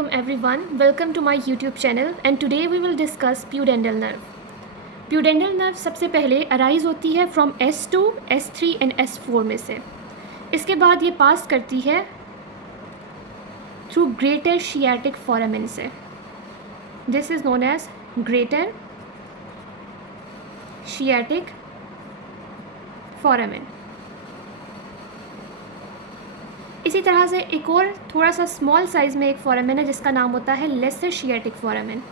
Assalamualaikum everyone. Welcome to my YouTube channel and today we will discuss pudendal nerve. Pudendal nerve सबसे पहले arise होती है from S2, S3 and S4 में से. इसके बाद ये पास करती है थ्रू ग्रेटर शियाटिक फोरामेन से. This is known as greater sciatic foramen. इसी तरह से एक और थोड़ा सा स्मॉल साइज़ में एक फोरामेन है जिसका नाम होता है लेसर शियाटिक फोरामेन.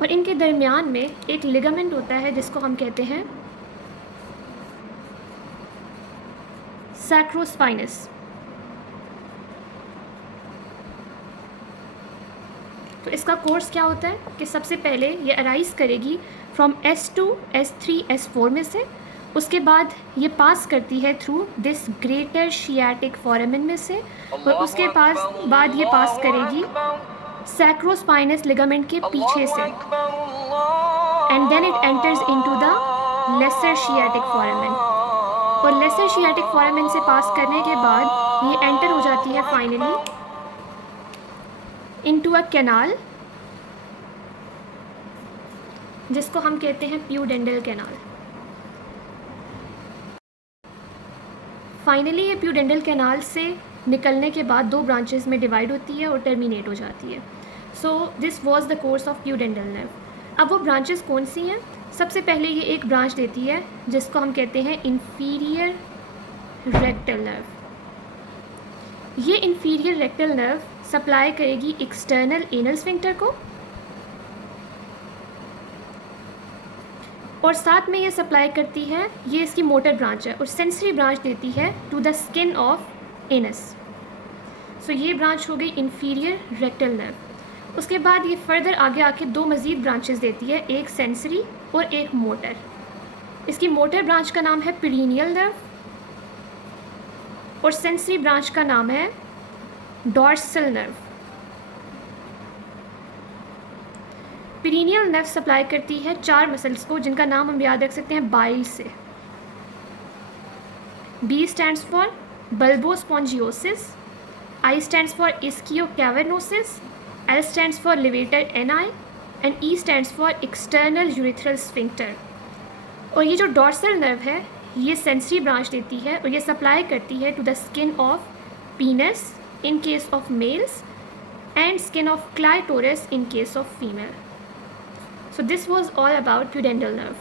और इनके दरमियान में एक लिगामेंट होता है जिसको हम कहते हैं सैक्रोस्पाइनस. तो इसका कोर्स क्या होता है कि सबसे पहले ये अराइज करेगी फ्रॉम S2, S3, S4 में से. उसके बाद ये पास करती है through this greater sciatic foramen में से और उसके बाद ये पास करेगी सैक्रोस्पाइनस लिगामेंट के पीछे से and then it enters into the lesser sciatic foramen. और लेसर शियाटिक फोरामेन से पास करने के बाद ये एंटर हो जाती है फाइनली इनटू अ कैनाल जिसको हम कहते हैं प्यूडेंडल कैनाल. फाइनली ये प्यूडेंडल कैनाल से निकलने के बाद दो ब्रांचेस में डिवाइड होती है और टर्मिनेट हो जाती है. So this was the course of pudendal nerve. अब वो ब्रांचेस कौन सी हैं? सबसे पहले ये एक ब्रांच देती है जिसको हम कहते हैं इंफीरियर रेक्टल नर्व. ये इंफीरियर रेक्टल नर्व सप्लाई करेगी एक्सटर्नल एनल स्फिंक्टर को और साथ में ये सप्लाई करती है, ये इसकी मोटर ब्रांच है, और सेंसरी ब्रांच देती है to the skin of anus. So ये ब्रांच हो गई इंफीरियर रेक्टल नर्व. उसके बाद ये फर्दर आगे आके दो मज़ीद ब्रांचेस देती है, एक सेंसरी और एक मोटर. इसकी मोटर ब्रांच का नाम है पेरिनियल नर्व और सेंसरी ब्रांच का नाम है dorsal nerve. Perineal nerve supply करती है चार मसल्स को जिनका नाम हम याद रख सकते हैं बाइल से. B stands for bulbospongiosus, I stands for ischiocavernosus, L stands for levator ani and E stands for external urethral sphincter. और ये जो डॉर्सल नर्व है ये सेंसरी ब्रांच देती है और ये सप्लाई करती है to the skin of penis in case of males and skin of clitoris in case of female. So this was all about pudendal nerve.